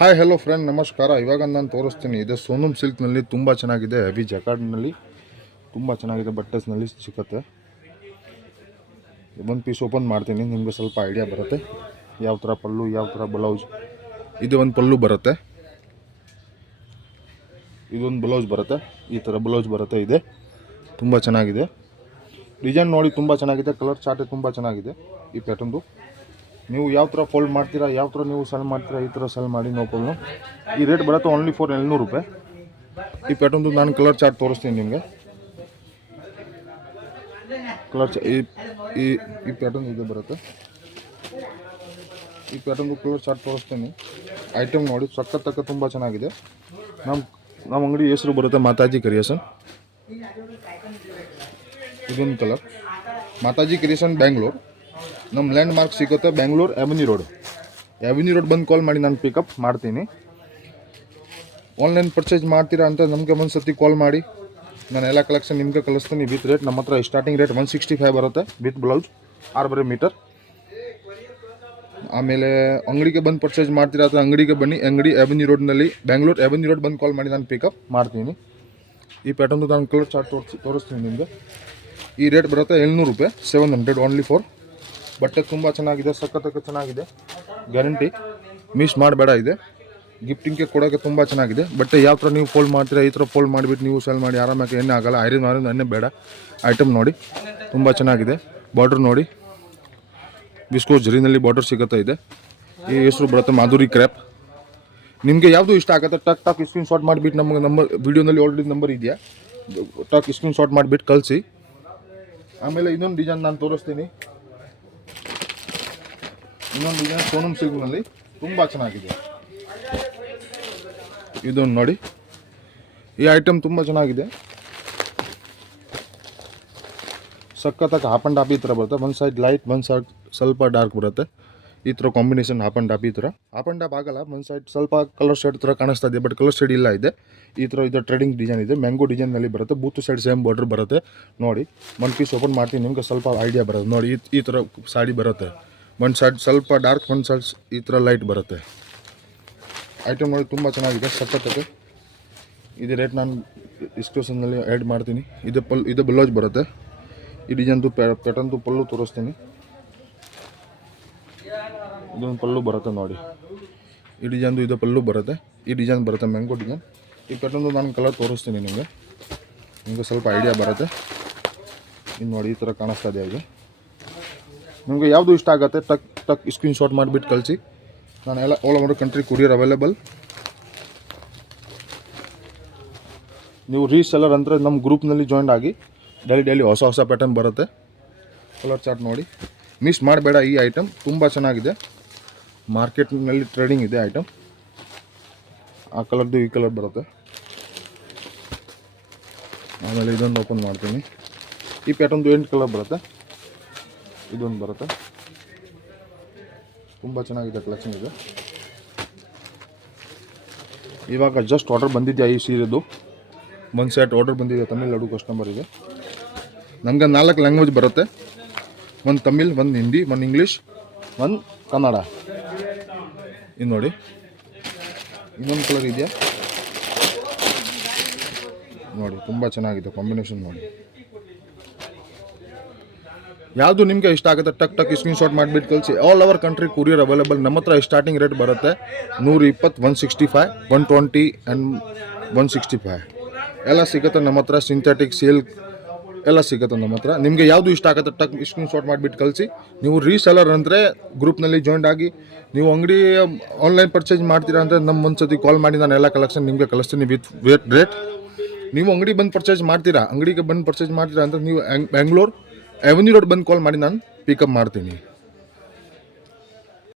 Hi hello friend, ನಮಸ್ಕಾರ. ಇವಾಗ ನಾನು ತೋರಿಸ್ತೀನಿ. ಇದು ಸೋನಮ್ ಸಿಲ್ಕ್ನಲ್ಲಿ ತುಂಬ ಚೆನ್ನಾಗಿದೆ. ಹೆವಿ ಜಕಾರ್ಡ್ನಲ್ಲಿ ತುಂಬ ಚೆನ್ನಾಗಿದೆ. ಬಟ್ಟೆಸ್ನಲ್ಲಿ ಸಿಗುತ್ತೆ. ಒಂದು ಪೀಸ್ ಓಪನ್ ಮಾಡ್ತೀನಿ, ನಿಮಗೆ ಸ್ವಲ್ಪ ಐಡಿಯಾ ಬರುತ್ತೆ ಯಾವ ಥರ ಪಲ್ಲು, ಯಾವ ಥರ ಬ್ಲೌಸ್. ಇದು ಒಂದು ಪಲ್ಲು ಬರುತ್ತೆ, ಇದೊಂದು ಬ್ಲೌಸ್ ಬರುತ್ತೆ. ಈ ಥರ ಬ್ಲೌಸ್ ಬರುತ್ತೆ. ಇದೆ ತುಂಬ ಚೆನ್ನಾಗಿದೆ. ಡಿಸೈನ್ ನೋಡಿ ತುಂಬ ಚೆನ್ನಾಗಿದೆ. ಕಲರ್ ಚಾರ್ಟ್ ತುಂಬ ಚೆನ್ನಾಗಿದೆ. ಈ ಪ್ಯಾಟರ್ನ್ದು ನೀವು ಯಾವ ಥರ ಫೋಲ್ಡ್ ಮಾಡ್ತೀರಾ, ಯಾವ ಥರ ನೀವು ಸೆಲ್ ಮಾಡ್ತೀರಾ, ಈ ಥರ ಸೆಲ್ ಮಾಡಿ ನೋ ಪ್ರಾಬ್ಲಮ್. ಈ ರೇಟ್ ಬರುತ್ತೆ ಓನ್ಲಿ ಫಾರ್ 700 ರೂಪಾಯಿ. ಈ ಪ್ಯಾಟರ್ನ್ದು ನಾನು ಕಲರ್ ಚಾರ್ಟ್ ತೋರಿಸ್ತೀನಿ ನಿಮಗೆ. ಕಲರ್ ಈ ಪ್ಯಾಟರ್ನ್ ಇದು ಬರುತ್ತೆ. ಈ ಪ್ಯಾಟರ್ನ್ದು ಕಲರ್ ಚಾರ್ಟ್ ತೋರಿಸ್ತೀನಿ. ಐಟಮ್ ನೋಡಿ ಸಖತ್ ತುಂಬ ಚೆನ್ನಾಗಿದೆ. ನಮ್ಮ ಅಂಗಡಿ ಹೆಸರು ಬರುತ್ತೆ ಮಾತಾಜಿ ಕ್ರಿಯೇಷನ್. ಇದೊಂದು ಕಲರ್ ಮಾತಾಜಿ ಕ್ರಿಯೇಷನ್ ಬ್ಯಾಂಗ್ಳೂರ್. ನಮ್ಮ ಲ್ಯಾಂಡ್ ಮಾರ್ಕ್ ಸಿಗುತ್ತೆ ಬ್ಯಾಂಗ್ಳೂರ್ ಎವೆನ್ಯೂ ರೋಡ್ ಬಂದು ಕಾಲ್ ಮಾಡಿ ನಾನು ಪಿಕಪ್ ಮಾಡ್ತೀನಿ. ಆನ್ಲೈನ್ ಪರ್ಚೇಸ್ ಮಾಡ್ತೀರಾ ಅಂತ ನಮಗೆ ಒಂದು ಸತಿ ಕಾಲ್ ಮಾಡಿ, ನಾನು ಎಲ್ಲ ಕಲೆಕ್ಷನ್ ನಿಮಗೆ ಕಳಿಸ್ತೀನಿ ವಿತ್ ರೇಟ್. ನಮ್ಮ ಹತ್ರ ಸ್ಟಾರ್ಟಿಂಗ್ ರೇಟ್ 165 ಬರುತ್ತೆ ವಿತ್ ಬ್ಲೌಸ್ 6 ಮೀಟರ್. ಆಮೇಲೆ ಅಂಗಡಿಗೆ ಬಂದು ಪರ್ಚೇಸ್ ಮಾಡ್ತೀರಾ ಅಥವಾ ಅಂಗಡಿಗೆ ಬನ್ನಿ. ಅಂಗಡಿ ಎವೆನ್ಯೂ ರೋಡ್ನಲ್ಲಿ ಬ್ಯಾಂಗ್ಳೂರ್ ಎವೆನ್ಯೂ ರೋಡ್ ಬಂದು ಕಾಲ್ ಮಾಡಿ ನಾನು ಪಿಕಪ್ ಮಾಡ್ತೀನಿ. ಈ ಪ್ಯಾಟರ್ನ್ದು ನಾನು ಕಲರ್ ಚಾರ್ಟ್ ತೋರಿಸ್ತೀನಿ ನಿಮಗೆ. ಈ ರೇಟ್ ಬರುತ್ತೆ 700 ರೂಪಾಯಿ, 700 ಓನ್ಲಿ ಫಾರ್. ಬಟ್ಟೆ ತುಂಬ ಚೆನ್ನಾಗಿದೆ, ಸಖತ್ ಚೆನ್ನಾಗಿದೆ, ಗ್ಯಾರಂಟಿ. ಮಿಸ್ ಮಾಡಬೇಡ. ಇದೆ ಗಿಫ್ಟಿಂಗ್ಗೆ ಕೊಡೋಕ್ಕೆ ತುಂಬ ಚೆನ್ನಾಗಿದೆ. ಬಟ್ಟೆ ಯಾವ ಥರ ನೀವು ಫೋಲ್ಡ್ ಮಾಡ್ತೀರಾ, ಈ ಥರ ಫೋಲ್ಡ್ ಮಾಡಿಬಿಟ್ಟು ನೀವು ಸೆಲ್ ಮಾಡಿ ಆರಾಮಾಗಿ. ಎಣ್ಣೆ ಆಗೋಲ್ಲ, ಐರನ್ ಎಣ್ಣೆ ಬೇಡ. ಐಟಮ್ ನೋಡಿ ತುಂಬ ಚೆನ್ನಾಗಿದೆ. ಬಾರ್ಡ್ರ್ ನೋಡಿ, ವಿಸ್ಕೋಸ್ ಜರಿನಲ್ಲಿ ಬಾರ್ಡರ್ ಸಿಗುತ್ತೆ. ಇದೆ ಈ ಹೆಸರು ಬರುತ್ತೆ ಮಾಧುರಿ ಕ್ರ್ಯಾಪ್. ನಿಮಗೆ ಯಾವುದು ಇಷ್ಟ ಆಗುತ್ತೆ ಟಕ್ ಸ್ಕ್ರೀನ್ ಶಾಟ್ ಮಾಡಿಬಿಟ್ಟು ನಮಗೆ ನಂಬರ್ ವೀಡಿಯೋನಲ್ಲಿ ಆಲ್ರೆಡಿ ನಂಬರ್ ಇದೆಯಾ, ಟಕ್ ಸ್ಕ್ರೀನ್ ಶಾಟ್ ಮಾಡಿಬಿಟ್ಟು ಕಳಿಸಿ. ಆಮೇಲೆ ಇನ್ನೊಂದು ಡಿಸೈನ್ ನಾನು ತೋರಿಸ್ತೀನಿ. ಇನ್ನೊಂದು ಡಿಸೈನ್ ಸೋನಮ್ ಸಿಲ್ಕ್ನಲ್ಲಿ ತುಂಬ ಚೆನ್ನಾಗಿದೆ. ಇದೊಂದು ನೋಡಿ, ಈ ಐಟಮ್ ತುಂಬ ಚೆನ್ನಾಗಿದೆ. ಸಖತ್ತಾಗಿ ಹಾಫ್ ಆ್ಯಂಡ್ ಹಾಫ್ ಈ ಥರ ಬರುತ್ತೆ. ಒಂದು ಸೈಡ್ ಲೈಟ್, ಒಂದು ಸೈಡ್ ಸ್ವಲ್ಪ ಡಾರ್ಕ್ ಬರುತ್ತೆ. ಈ ಥರ ಕಾಂಬಿನೇಷನ್ ಹಾಫ್ ಆ್ಯಂಡ್ ಹಾಫ್. ಈ ಥರ ಹಾಫ್ ಆ್ಯಂಡ್ ಹಾಫ್ ಆಗಲ್ಲ, ಒಂದು ಸೈಡ್ ಸ್ವಲ್ಪ ಕಲರ್ ಶೇಡ್ ಥರ ಕಾಣಿಸ್ತಾ ಇದೆ, ಬಟ್ ಕಲರ್ ಶೇಡ್ ಇಲ್ಲ. ಇದೆ ಈ ಥರ ಇದು ಟ್ರೇಡಿಂಗ್ ಡಿಸೈನ್ ಇದೆ. ಮ್ಯಾಂಗೋ ಡಿಸೈನ್ನಲ್ಲಿ ಬರುತ್ತೆ. ಬೂತ್ ಸೈಡ್ ಸೇಮ್ ಬಾರ್ಡರ್ ಬರುತ್ತೆ. ನೋಡಿ ಒಂದು ಪೀಸ್ ಓಪನ್ ಮಾಡ್ತೀನಿ, ನಿಮಗೆ ಸ್ವಲ್ಪ ಐಡಿಯಾ ಬರುತ್ತೆ. ನೋಡಿ ಈ ಥರ ಸಾಡಿ ಬರುತ್ತೆ. ಒಂದು ಸೈಡ್ ಸ್ವಲ್ಪ ಡಾರ್ಕ್, ಒಂದು ಸೈಡ್ ಈ ಥರ ಲೈಟ್ ಬರುತ್ತೆ. ಐಟಮ್ ನೋಡಿ ತುಂಬ ಚೆನ್ನಾಗಿದೆ, ಸಖತ್ತಾಗಿ. ಇದು ರೇಟ್ ನಾನು ಡಿಸ್ಕ್ರಿಪ್ಷನ್ನಲ್ಲಿ ಆ್ಯಡ್ ಮಾಡ್ತೀನಿ. ಇದು ಬ್ಲೌಸ್ ಬರುತ್ತೆ. ಈ ಡಿಸೈನ್ದು ಪ್ಯಾಟರ್ನ್ದು ಪಲ್ಲು ತೋರಿಸ್ತೀನಿ. ಇದೊಂದು ಪಲ್ಲು ಬರುತ್ತೆ ನೋಡಿ. ಈ ಡಿಸೈನ್ದು ಇದು ಪಲ್ಲು ಬರುತ್ತೆ. ಈ ಡಿಸೈನ್ ಬರುತ್ತೆ ಮ್ಯಾಂಗೋ ಡಿಸೈನ್. ಈ ಪ್ಯಾಟರ್ನ್ದು ನಾನು ಕಲರ್ ತೋರಿಸ್ತೀನಿ ನಿಮಗೆ ಸ್ವಲ್ಪ ಐಡಿಯಾ ಬರುತ್ತೆ. ಇನ್ನು ನೋಡಿ ಈ ಥರ ಕಾಣಿಸ್ತಾ ಇದೆ. ಇದು ನಿಮಗೆ ಯಾವುದು ಇಷ್ಟ ಆಗುತ್ತೆ ಟಕ್ ಸ್ಕ್ರೀನ್ ಶಾಟ್ ಮಾಡಿಬಿಟ್ಟು ಕಳಿಸಿ. ನಾನು ಎಲ್ಲ all over country courier available. ನೀವು ರೀಸೆಲ್ಲರ್ ಅಂದರೆ ನಮ್ಮ ಗ್ರೂಪ್ನಲ್ಲಿ ಜಾಯಿನ್ ಆಗಿ ಡೈಲಿ ಹೊಸ ಪ್ಯಾಟರ್ನ್ ಬರುತ್ತೆ. ಕಲರ್ ಚಾರ್ಟ್ ನೋಡಿ, ಮಿಸ್ ಮಾಡಬೇಡ. ಈ ಐಟಮ್ ತುಂಬ ಚೆನ್ನಾಗಿದೆ. ಮಾರ್ಕೆಟ್ನಲ್ಲಿ ಟ್ರೇಡಿಂಗ್ ಇದೆ ಐಟಮ್. ಆ ಕಲರ್ದು ಈ ಕಲರ್ ಬರುತ್ತೆ. ಆಮೇಲೆ ಇದೊಂದು ಓಪನ್ ಮಾಡ್ತೀನಿ. ಈ ಪ್ಯಾಟರ್ನ್ದು 8 ಕಲರ್ ಬರುತ್ತೆ. ಇದೊಂದು ಬರುತ್ತೆ. ತುಂಬ ಚೆನ್ನಾಗಿದೆ ಕಲೆಕ್ಷನ್ ಇದೆ. ಇವಾಗ ಜಸ್ಟ್ ಆರ್ಡರ್ ಬಂದಿದೆಯಾ ಈ ಸೀರೆದು. ಒಂದು ಸೆಟ್ ಆರ್ಡರ್ ಬಂದಿದೆ ತಮಿಳ್ನಾಡು ಕಸ್ಟಮರಿಗೆ. ನನಗೆ 4 ಲ್ಯಾಂಗ್ವೇಜ್ ಬರುತ್ತೆ. ಒಂದು ತಮಿಳ್, ಒಂದು ಹಿಂದಿ, ಒಂದು ಇಂಗ್ಲೀಷ್, ಒಂದು ಕನ್ನಡ. ಇದು ನೋಡಿ ಇನ್ನೊಂದು ಕಲರ್ ಇದೆಯಾ ನೋಡಿ, ತುಂಬ ಚೆನ್ನಾಗಿದೆ ಕಾಂಬಿನೇಷನ್. ನೋಡಿ ಯಾವುದು ನಿಮಗೆ ಇಷ್ಟ ಆಗುತ್ತೆ ಟಕ್ ಸ್ಕ್ರೀನ್ ಶಾಟ್ ಮಾಡಿಬಿಟ್ಟು ಕಳಿಸಿ. All over country courier available. ನಮ್ಮ ಹತ್ರ ಸ್ಟಾರ್ಟಿಂಗ್ ರೇಟ್ ಬರುತ್ತೆ 120, 165, 120 ಆ್ಯಂಡ್ 165 ಎಲ್ಲ ಸಿಗುತ್ತೆ ನಮ್ಮ ಹತ್ರ. ಸಿಂಥೆಟಿಕ್, ಸಿಲ್ಕ್ ಎಲ್ಲ ಸಿಗುತ್ತೆ ನಮ್ಮ ಹತ್ರ. ನಿಮಗೆ ಯಾವುದು ಇಷ್ಟ ಆಗುತ್ತೆ ಟಕ್ ಸ್ಕ್ರೀನ್ ಶಾಟ್ ಮಾಡಿಬಿಟ್ಟು ಕಳಿಸಿ. ನೀವು ರೀಸೆಲ್ಲರ್ ಅಂದರೆ ಗ್ರೂಪ್ನಲ್ಲಿ ಜಾಯಿನ್ ಆಗಿ, ನೀವು ಅಂಗಡಿ ಆನ್ಲೈನ್ ಪರ್ಚೇಸ್ ಮಾಡ್ತೀರಾ ಅಂದರೆ ನಮ್ಮ ಒಂದು ಸತಿ ಕಾಲ್ ಮಾಡಿ, ನಾನು ಎಲ್ಲ ಕಲೆಕ್ಷನ್ ನಿಮಗೆ ಕಳಿಸ್ತೀನಿ ವಿತ್ ರೇಟ್. ನೀವು ಅಂಗಡಿಗೆ ಬಂದು ಪರ್ಚೇಸ್ ಮಾಡ್ತೀರಾ ಅಂದರೆ ನೀವು ಬ್ಯಾಂಗ್ಳೂರ್ ಎವೆನ್ಯೂ ರೋಡ್ ಬಂದು ಕಾಲ್ ಮಾಡಿ ನಾನು ಪಿಕಪ್ ಮಾಡ್ತೀನಿ.